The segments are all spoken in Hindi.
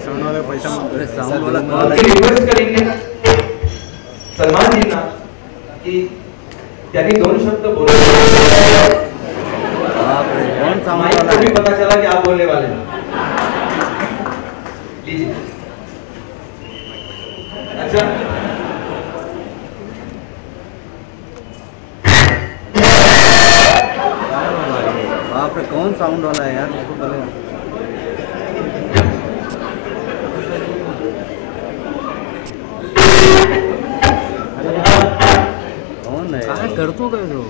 साउंड वाला पैसा साउंड वाला रिक्वेस्ट करेंगे सलमान जी ना कि त्यांनी 2 शब्द बोले। कौन साउंड वाला भी पता चला कि आप बोलने वाले हैं। लीजिए। अच्छा बाप रे कौन साउंड वाला है यार उसको बोले। करतो काय तो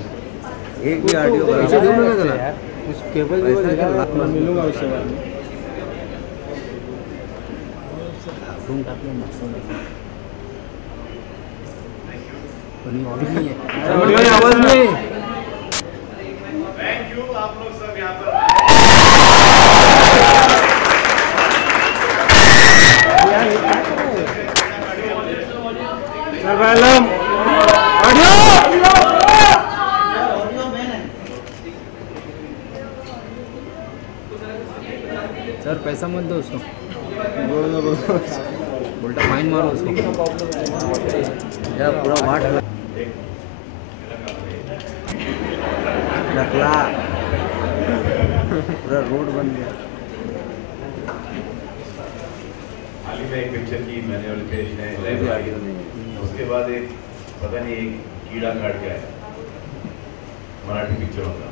एक भी ऑडियो पैसे देऊ नका त्याला कुछ केबल पैसा मिलूंगा उससे बाद में रूम टाकले पण ऑडियो नहीं है ऑडियो आवाज नहीं। थैंक यू आप लोग सब यहां पर ऑडियो सर पैसा मत दो उसको उल्टा फाइन मारो उसको या पूरा वाट नकला पूरा रोड बन गया। हाल ही में एक पिक्चर की मैंने और रितेश ने लाइव उसके बाद एक पता नहीं एक कीड़ा काट के आया मराठी पिक्चरों का।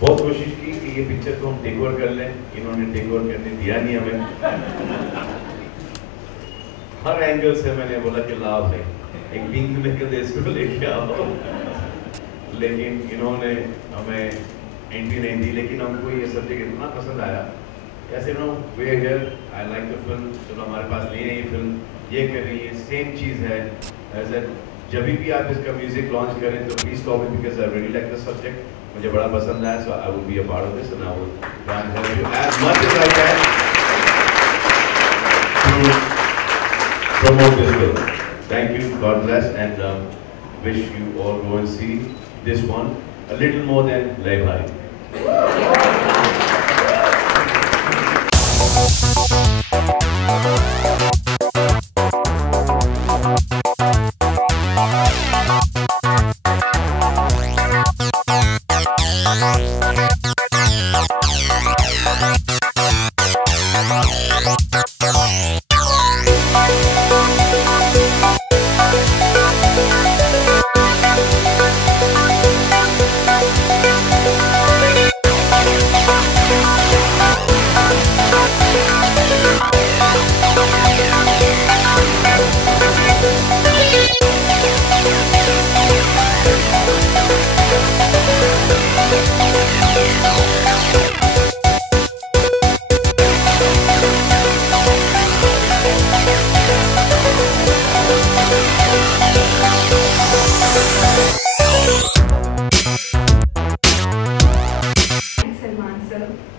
बहुत कोशिश की कि ये पिक्चर को हम टेक ओवर कर लें, इन्होंने टेक ओवर करने दिया नहीं हमें। हर एंगल से मैंने बोला कि लाभ है एक पिंक में के देश को लेके आओ, लेकिन इन्होंने हमें एंट्री नहीं दी। लेकिन हमको ये सब्जेक्ट इतना पसंद आया ऐसे no way here I like the film. चलो हमारे पास नहीं है ये फिल्म, ये कर रही है सेम चीज़ है एज ए जब भी आप इसका म्यूजिक लॉन्च करें तो please call me because I really like the subject. मुझे बड़ा पसंद आया so I will be a part of this and I will try and help you as much as I can to promote this film. Thank you, God bless, and wish you all go and see this one a little more than Lay Bhai.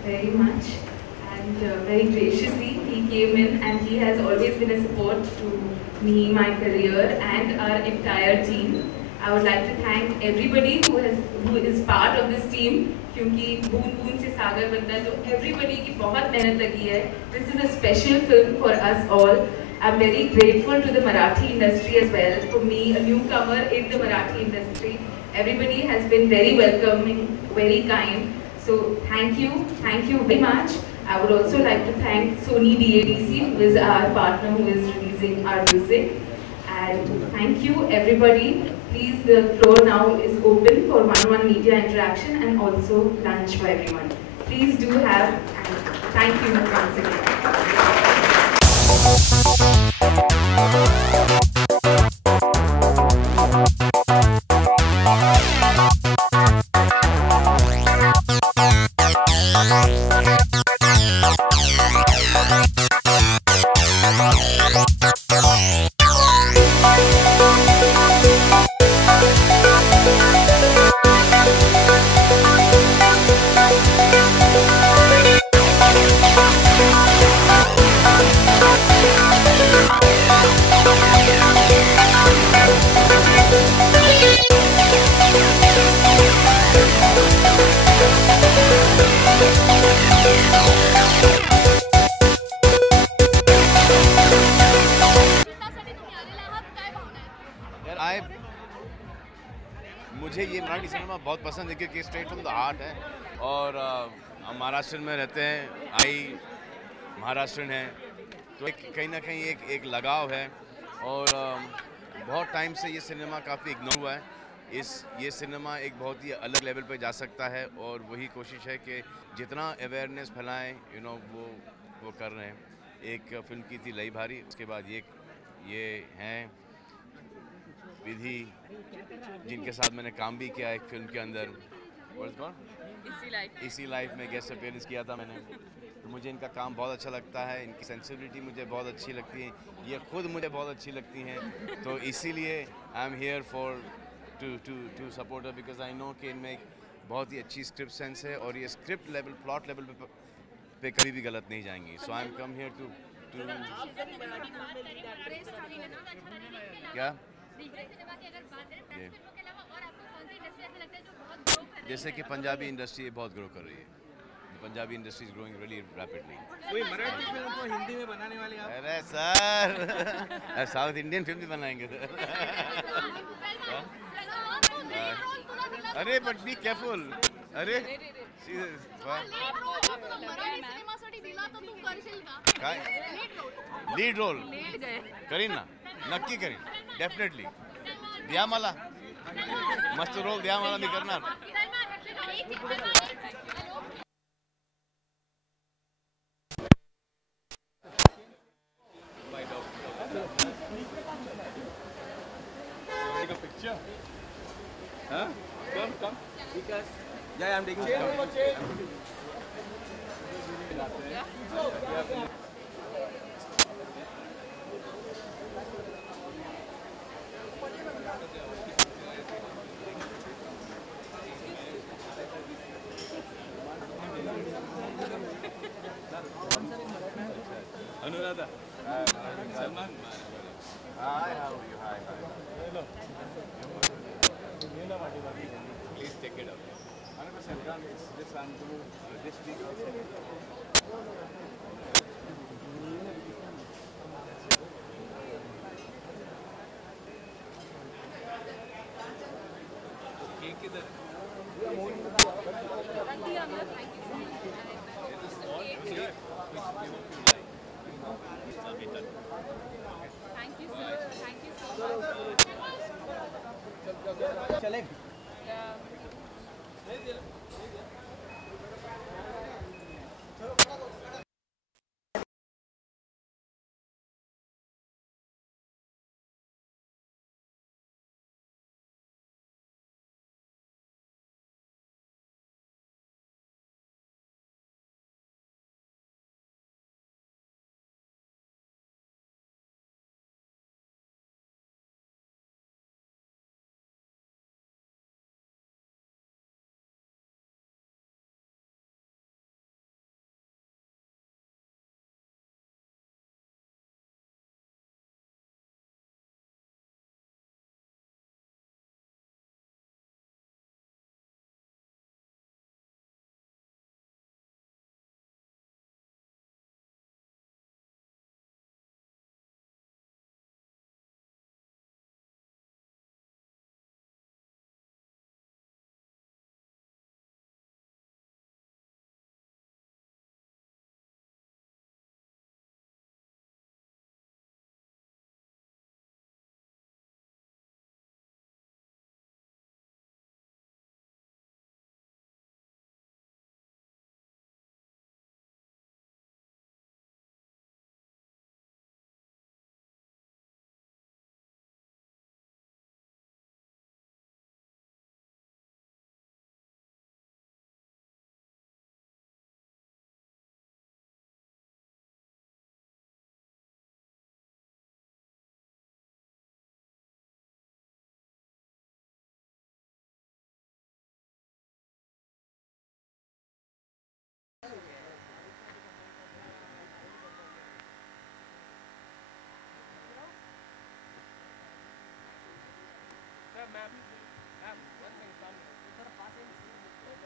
Very much, and very graciously he came in and he has always been a support to me, my career and our entire team. I would like to thank everybody who is part of this team क्योंकि बूंद बूंद से सागर बनता है, तो everybody की बहुत मेहनत लगी है। This is a special film for us all. I'm very grateful to the Marathi industry as well. For me, a newcomer in the Marathi industry, everybody has been very welcoming, very kind. So thank you very much. I would also like to thank Sony DADC, who is our partner, who is releasing our music. And thank you everybody. Please, the floor now is open for one-on-one media interaction and also lunch for everyone. Please do have, and thank you once again. मुझे ये मराठी सिनेमा बहुत पसंद है क्योंकि स्ट्रेट फ्रॉम द हार्ट है और हम महाराष्ट्र में रहते हैं, आई महाराष्ट्रन है, तो कहीं ना कहीं एक लगाव है और बहुत टाइम से ये सिनेमा काफ़ी इग्नोर हुआ है। ये सिनेमा एक बहुत ही अलग लेवल पे जा सकता है और वही कोशिश है कि जितना अवेयरनेस फैलाएं वो कर रहे हैं। एक फिल्म की थी लई भारी, उसके बाद ये हैं विधि जिनके साथ मैंने काम भी किया एक फिल्म के अंदर, इसी लाइफ में गेस्ट अपीयरेंस किया था मैंने। तो मुझे इनका काम बहुत अच्छा लगता है, इनकी सेंसिबिलिटी मुझे बहुत अच्छी लगती है, ये खुद मुझे बहुत अच्छी लगती हैं, तो इसीलिए I am here for to support her because I know कि इनमें एक बहुत ही अच्छी स्क्रिप्ट सेंस है और ये स्क्रिप्ट लेवल प्लॉट लेवल पे कभी भी गलत नहीं जाएंगी। So I am come here to क्या जैसे कि पंजाबी इंडस्ट्री बहुत ग्रो कर रही है, Punjabi industry is growing really rapidly. कोई मराठी फिल्म को हिंदी में बनाने वाले आप? अरे सर साउथ इंडियन फिल्म भी बनाएंगे सर। अरे बट बी केयरफुल। अरे काय लीड रोल करीन ना, नक्की करीन, डेफिनेटली द्या मला, मस्त रोल द्या मला, मी करणार। Take a picture. Huh? Come. Because yeah, I'm taking picture. Anuradha. Salman. Hi, how are you? Hi. Hello. Please take it up. 100% done. This I'm going to this week also. Cake किधर है? Thank you, sir. Thank you so much. चले।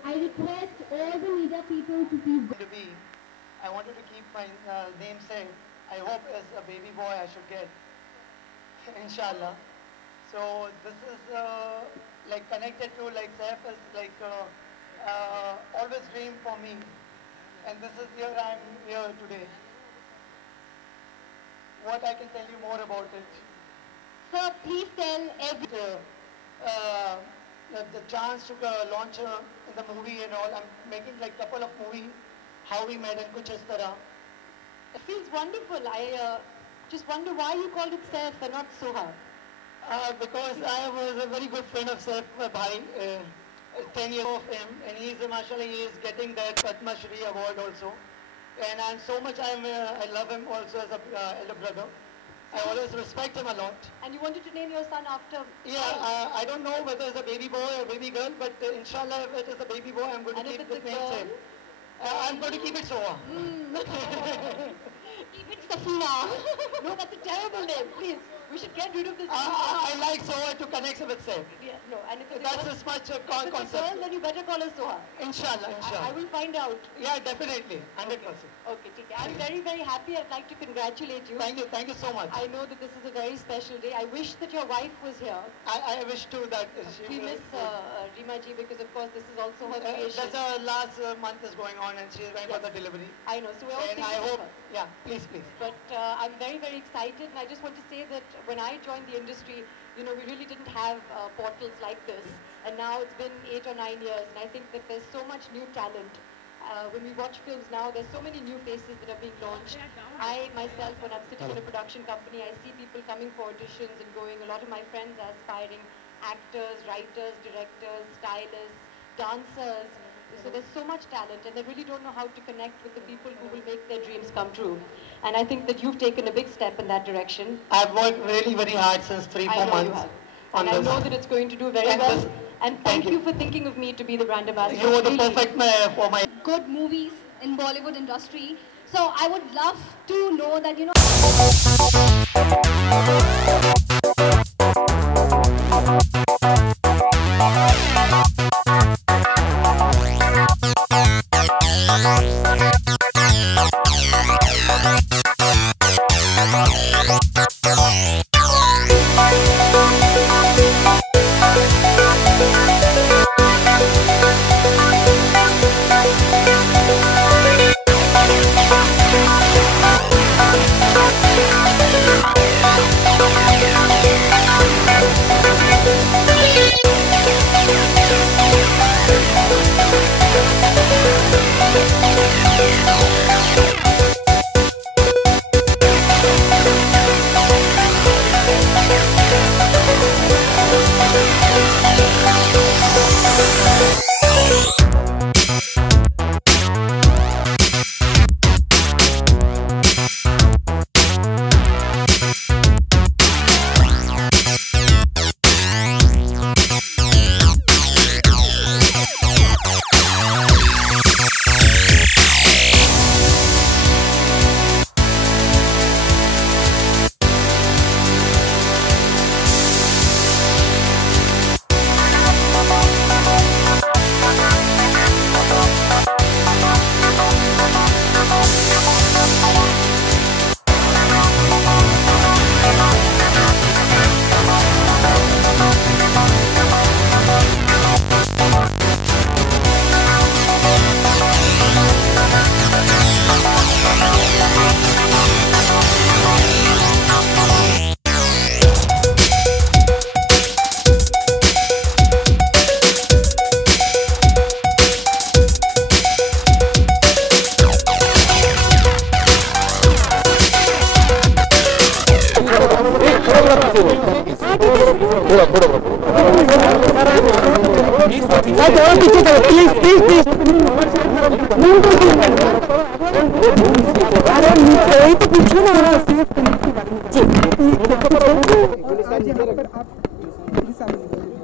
I request all the media people to please go. To be, I wanted to keep my name safe. I hope as a baby boy I should get, inshallah. So this is like connected to like Saif is like always dream for me, and this is here I'm here today. What I can tell you more about it? Sir, please tell every... The chance to launch in the movie and all. I'm making like couple of movies, How We Met and Kuch Is Tarah. It feels wonderful. I just wonder why you called it Saif and not Soha. Because I was a very good friend of Saif Bhai, 10 years of him, and mashallah, he is getting that Padma Shri award also. And I'm so much, I love him also as a elder brother. I always respect him a lot. And you wanted to name your son after... Yeah, I don't know whether it's a baby boy or baby girl, but inshallah, if it is a baby boy, I'm going to keep the name Saif. I'm going to keep it Soha. Keep it Safina. No, that's a terrible name. Please, we should get rid of this. I like Soha to connect with Saif. Yeah, no, and if it's That's as much a concept. a girl, then you better call her Soha. Inshallah, inshallah. I will find out. Yeah, definitely, 100%. Okay, okay. I'm very, very happy. I'd like to congratulate you. Thank you so much. I know that this is a very special day. I wish that your wife was here. I wish too that We miss Rima ji because of course this is also her creation. That's our last month is going on and she is going for the delivery. I know, so we're all And thinking I of hope, her. yeah, please. But I'm very, very excited, and I just want to say that when I joined the industry, you know, we really didn't have portals like this, and now it's been 8 or 9 years, and I think that there's so much new talent. When we watch films now, there's so many new faces that are being launched. I myself, when I'm sitting in a production company, I see people coming for auditions and going. A lot of my friends are aspiring actors, writers, directors, stylists, dancers. So there's so much talent, and they really don't know how to connect with the people who will make their dreams come true. And I think that you've taken a big step in that direction. I've worked really very hard since 3-4 months. And I know that it's going to do very well. And thank you for thinking of me to be the brand ambassador. You were the perfect man for my... Good movies in Bollywood industry. So I would love to know that, you know...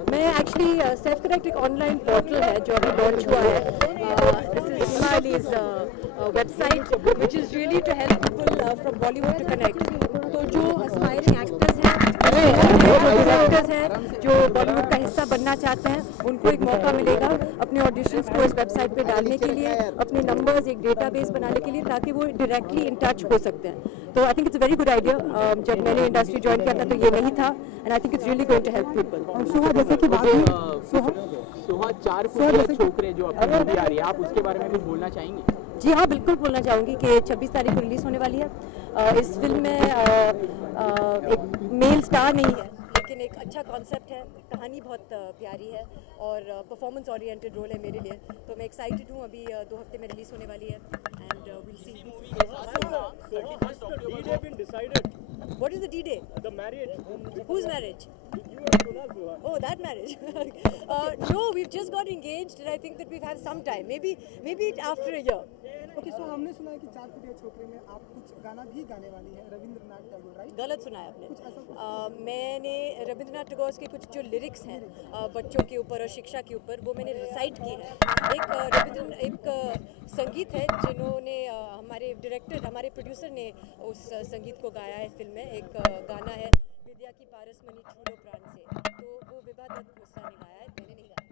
मैं एक्चुअली सेल्फ कनेक्ट एक ऑनलाइन पोर्टल है जो अभी लॉन्च हुआ है. This is Himalaya's website which is really to help people from Bollywood to connect. तो जो एस्पायरिंग एक्टर्स हैं, जो डायरेक्टर्स हैं, जो बॉलीवुड का हिस्सा बनना चाहते हैं उनको एक मौका मिलेगा अपने ऑडिशंस को इस वेबसाइट पे डालने के लिए, अपने नंबर्स एक डेटाबेस बनाने के लिए, ताकि वो डायरेक्टली इन टच हो सकते हैं। तो आई think it's a very good idea. जब मैंने इंडस्ट्री ज्वाइन किया था तो ये नहीं था, and I think it's really going to help people. Suha, जैसे कि सुहा 4 फुटिया छोकरे जो अपनी मूवी आ रही है, आप उसके बारे में कुछ बोलना चाहेंगे? जी हाँ, बिल्कुल बोलना चाहूँगी कि 26 तारीख को रिलीज़ होने वाली है। इस फिल्म में एक मेल स्टार नहीं है, लेकिन एक अच्छा कॉन्सेप्ट है, कहानी बहुत प्यारी है और परफॉर्मेंस ओरिएंटेड रोल है मेरे लिए। तो मैं एक्साइटेड हूँ। अभी 2 हफ्ते में रिलीज़ होने वाली है and will see. What is the D-Day? The marriage. Whose marriage? You and Sonal. Oh, that marriage. No, we've just got engaged and I think that we've had some time. Maybe after a year. Okay, so हमने सुना है कि 4 फुटिया छोकरे में आप कुछ गाना भी गाने वाली हैं, रविंद्रनाथ टैगोर, राइट? गलत सुना है आपने। मैंने रविंद्रनाथ टैगोर के कुछ जो लिरिक्स हैं बच्चों के ऊपर और शिक्षा के ऊपर, वो मैंने रिसाइट किए हैं। एक संगीत है जिन्होंने हमारे डायरेक्टर, हमारे प्रोड्यूसर ने उस संगीत को गाया है फिल्म में। एक गाना है विद्या की पारस मणि छूलो प्राण से, तो वो विभा दत्त गुस्सा ने गाया है, मैंने नहीं गाया।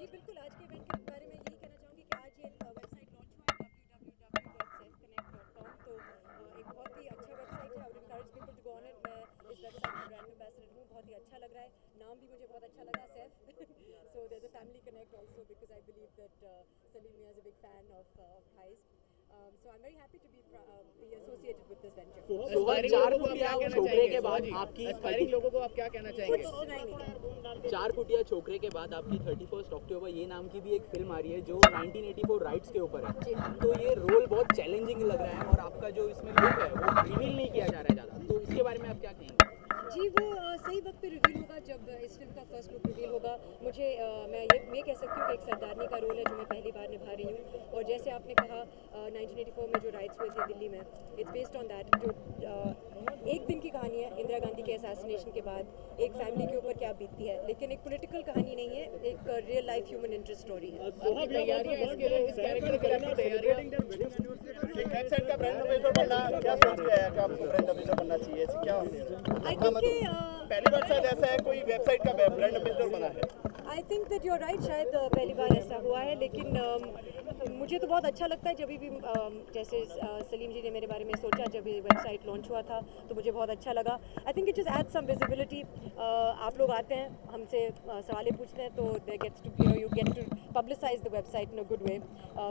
जी बिल्कुल, आज के इवेंट के बारे में यही कहना चाहूँगी कि आज ये वेबसाइट लॉन्च हुआ है www.selfconnect.com। तो एक बहुत ही अच्छा वेबसाइट है। I would encourage people to go on it. मैं इस वेबसाइट का ब्रांड एम्बेसडर हूँ, बहुत ही अच्छा लग रहा है। नाम भी मुझे बहुत अच्छा लगा, Saif. So there's a family connect also because I believe that Salim Mia is a big fan of Thais. So I'm very happy to be associated with this venture. So 4 फुटिया छोकरे के बाद आपकी एस्पायरिंग लोगों को आप क्या कहना चाहेंगे? 4 फुटिया छोकरे के बाद आपकी 31 अक्टूबर ये नाम की भी एक फिल्म आ रही है जो 1984 राइट्स के ऊपर है। तो ये रोल बहुत चैलेंजिंग लग रहा है और आपका जो इसमें लुक है वो रिवील नहीं किया जा रहा है ज़्यादा, तो इसके बारे में आप क्या कहेंगे? जी, वो सही वक्त पे रिवील होगा जब इस फिल्म का फर्स्ट लुक रिवील होगा। मुझे मैं ये कह सकती हूँ कि एक सरदारनी का रोल है जो मैं पहली बार निभा रही हूँ। और जैसे आपने कहा 1984 में जो राइट्स हुए थे दिल्ली में, इट्स बेस्ड ऑन दैट। जो एक दिन की कहानी है इंदिरा गांधी के असैसिनेशन के बाद एक फैमिली के ऊपर क्या बीतती है, लेकिन एक पॉलिटिकल कहानी नहीं है, एक real life human interest story है। तैयारी है इसके लिए, इस कैरेक्टर के लिए तैयारी वेबसाइट का ब्रांड एम्बेसडर बनना क्या सोच रहे हैं? आप ब्रांड एम्बेसडर बनना चाहिए, क्या पहली बार शायद ऐसा है कोई वेबसाइट का ब्रांड एम्बेसडर बना है? I think that you are right, शायद पहली बार ऐसा हुआ है, लेकिन मुझे तो बहुत अच्छा लगता है जब भी जैसे सलीम जी ने मेरे बारे में सोचा जब ये वेबसाइट लॉन्च हुआ था, तो मुझे बहुत अच्छा लगा। I think it just add some visibility. आप लोग आते हैं, हमसे सवालें पूछते हैं, तो you get to publicise the website in a good way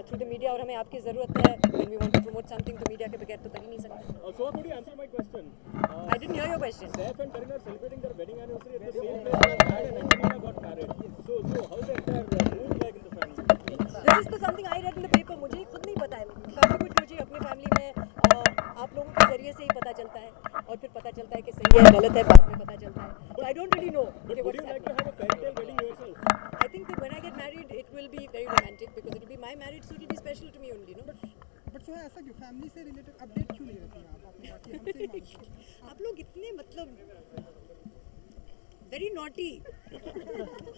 through the media, और हमें आपकी ज़रूरत है। When we want to promote something तो मीडिया के बगैर तो कर ही नहीं सकते। So could you answer my question? I didn't hear your question. Saif and Kareena are celebrating their wedding anniversary at the same place where Brad and Angelina got married. So how's the entire mood like in the family? This is something I read in the paper. मुझे खुद नहीं पता है। काफ़ी कुछ मुझे अपनी फैमिली में आप लोगों के जरिए से ही पता चलता है, और फिर पता चलता है कि सही है गलत है, बाद में पता चलता है। So I don't really know. But would you like to have a fairy tale wedding yourself? I think that when I get married, it will be very romantic because it will be my marriage, so it will be special to me only, no? But Suha, ऐसा क्यों फैमिली से रिलेटेड अपडेट क्यों नहीं रहती हैं आप अपनी बात की हमसे ही मांगते? आप लोग इतने मतलब वेरी नॉटी।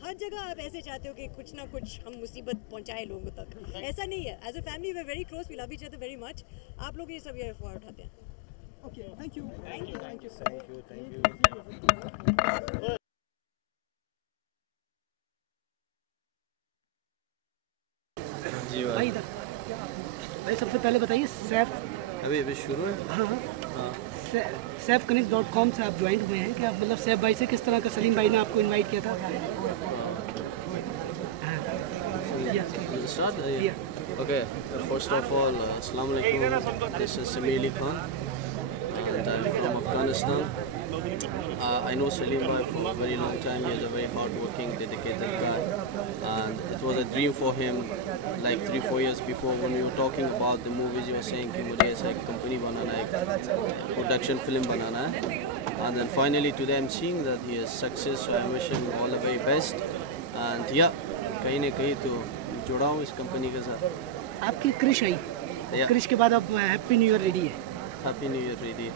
हर जगह आप ऐसे चाहते हो कि कुछ ना कुछ हम मुसीबत पहुंचाए लोगों तक। ऐसा नहीं है। As a family we are very close, we love each other very much. आप लोग ये सब ये अफवाह उठाते हैं। Okay, thank you. जी भाई सबसे पहले बताइए, सैफ अभी शुरू है। हाँ, selfconnect.com से आप ज्वाइन हुए हैं क्या? मतलब सैफ भाई से किस तरह का सलीम भाई ने आपको इनवाइट किया था? Okay, first of all, Assalamu alaikum. This is Samir Ali Khan, and I'm from Afghanistan. I know Salim Bhai for a very long time. He is a very hard-working, dedicated guy, and it was a dream for him. Like 3-4 years before, when we were talking about the movies, he was saying कि मुझे ऐसा एक company बनाना है, एक production film बनाना है. And then finally today I'm seeing that he is success. So I wish him all the very best. And yeah, कहीं ना कहीं तो जुड़ा हूँ इस कंपनी के साथ। आपकी क्रिश आई, क्रिश के बाद अब हैप्पी न्यू ईयर रेडी है। Happy new year ready.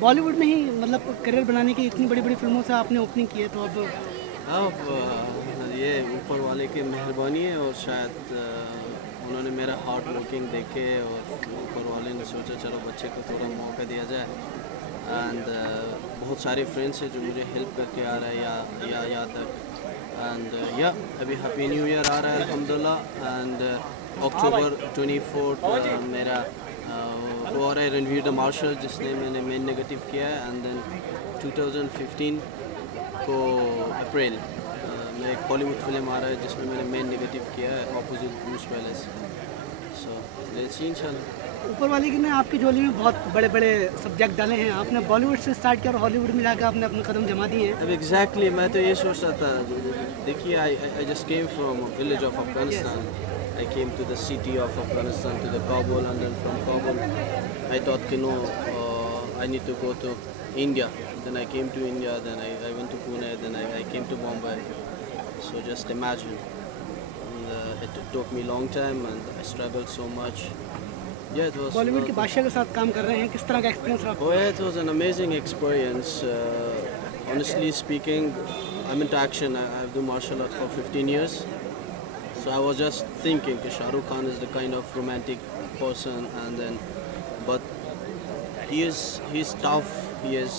Bollywood में ही मतलब करियर बनाने की इतनी बड़ी बड़ी फिल्मों से आपने ओपनिंग की है, तो अब ये ऊपर वाले की मेहरबानी है, और शायद उन्होंने मेरा हार्ड वर्किंग देखे और ऊपर वाले ने सोचा चलो बच्चे को थोड़ा मौका दिया जाए, एंड बहुत सारे फ्रेंड्स हैं जो मुझे हेल्प करके आ रहे हैं यहाँ तक। एंड या अभी हैप्पी न्यू ईयर आ रहा है अल्हम्दुलिल्लाह। एंड अक्टूबर 24 मेरा वो आ रहा है रणवीर द मार्शल, जिसने मैंने मेन नेगेटिव किया है। एंड देन 2015 को अप्रैल में एक हॉलीवुड फिल्म आ रहा है जिसमें मैंने मेन नेगेटिव किया है, opposite Bruce Willis. So let's see इंशाल्लाह। ऊपर वाले की ने आपकी झोली में बहुत बड़े बड़े सब्जेक्ट डाले हैं। आपने बॉलीवुड से स्टार्ट किया और हॉलीवुड में जाकर आपने अपने कदम जमा दिए हैं। अब एग्जैक्टली मैं तो ये सोच रहा था, देखिए I just came from village of Afghanistan. I came to the city of Afghanistan, to the Kabul, and then from Kabul I thought कि no I need to go to India. Then I came to India, then I went to Pune, then I came to Bombay. So just imagine, it took me long time and I struggled so much. Yeah, it was Bollywood के बादशाह के साथ काम कर रहे हैं, किस तरह का एक्सपीरियंस रहा? Oh yeah, it was an amazing experience. Honestly speaking, I'm into action. I've done martial arts for 15 years. So I was just thinking that Shah Rukh Khan is the kind of romantic person, and then, but he's tough. He is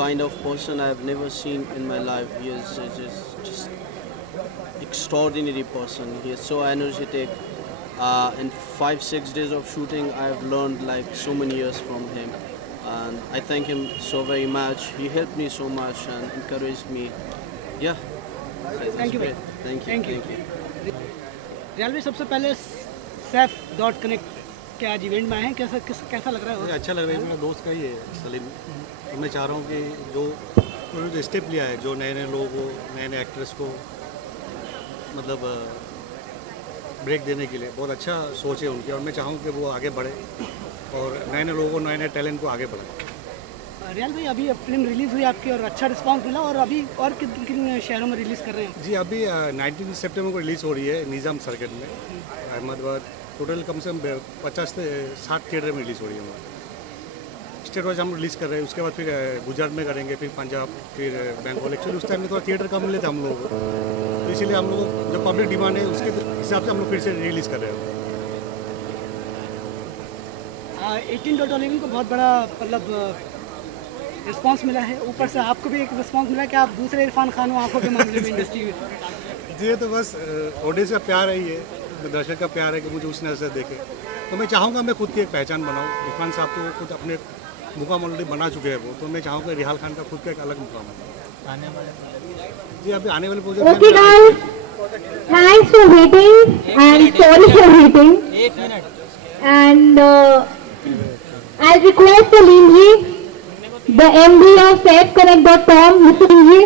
kind of person I've never seen in my life. He is just extraordinary person. He is so energetic. In 5-6 days of shooting, I've learned like so many years from him, and I thank him so very much. He helped me so much and encouraged me. Yeah. Thank you. Thank you. Riyal भाई, सबसे पहले SAF.Connect के आज इवेंट में आए हैं, कैसा लग रहा है? अच्छा लग रहा है। मेरा दोस्त का ही है सलीम। तो मैं चाह रहा हूँ कि जो स्टेप लिया है, जो नए लोगों को, नए एक्ट्रेस को मतलब ब्रेक देने के लिए बहुत अच्छा सोच है उनकी, और मैं चाहूँ कि वो आगे बढ़े और नए लोगों को, नए टैलेंट को आगे बढ़ाए। रियाल भाई, अभी फिल्म रिलीज़ हुई आपकी और अच्छा रिस्पांस मिला, और अभी और किन शहरों में रिलीज़ कर रहे हैं? जी, अभी 19 सितंबर को रिलीज़ हो रही है निज़ाम सर्किट में अहमदाबाद। टोटल कम से कम 50 से 60 थिएटर में रिलीज़ हो रही है हमारी। स्टेट वाइज हम रिलीज़ कर रहे हैं, उसके बाद फिर गुजरात में करेंगे, फिर पंजाब, फिर बंगाल। एक्चुअली उस टाइम में थोड़ा थिएटर कम मिले थे हम लोगों को, तो इसीलिए हम लोग जो पब्लिक डिमांड है उसके हिसाब से हम लोग फिर से रिलीज़ कर रहे हैं। 18.11 को बहुत बड़ा मतलब रिस्पांस मिला है, ऊपर से आपको भी एक रिस्पांस मिला कि आप दूसरे इरफान खान हो आंखों के मामले में इंडस्ट्री में। जी, ये तो बस ऑडियंस का प्यार है, ये दर्शक का प्यार है कि मुझे उस नज़र से देखे। तो मैं चाहूँगा मैं खुद की एक पहचान बनाऊँ। इरफान साहब तो खुद अपने मुकाम ऑलरेडी बना चुके हैं वो, तो मैं चाहूँगा रिहाल खान का खुद का एक अलग मुकाम है। जी, अभी आने वाले project Okay guys, thanks for waiting and sorry for waiting. And I'll request Salim ji, the MD of SAFconnect.com, Mr. जी।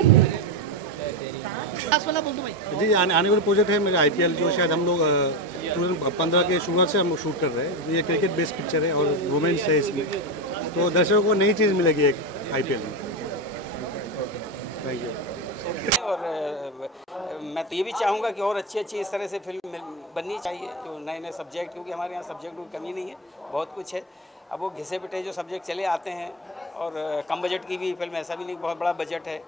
जी, आने वाले प्रोजेक्ट है मेरे IPL, जो शायद हम लोग 2015 के शुरुआत से हम लोग शूट कर रहे हैं। ये क्रिकेट बेस्ड पिक्चर है और रोमांस है इसमें, तो दर्शकों को नई चीज़ मिलेगी एक IPL में। Thank you. और मैं तो ये भी चाहूँगा कि और अच्छी इस तरह से फिल्म बननी चाहिए, जो नए सब्जेक्ट, क्योंकि हमारे यहाँ सब्जेक्ट की कमी नहीं है, बहुत कुछ है। अब वो घिसे पिटे जो सब्जेक्ट चले आते हैं, और कम बजट की भी फिल्म, ऐसा भी नहीं बहुत बड़ा बजट है,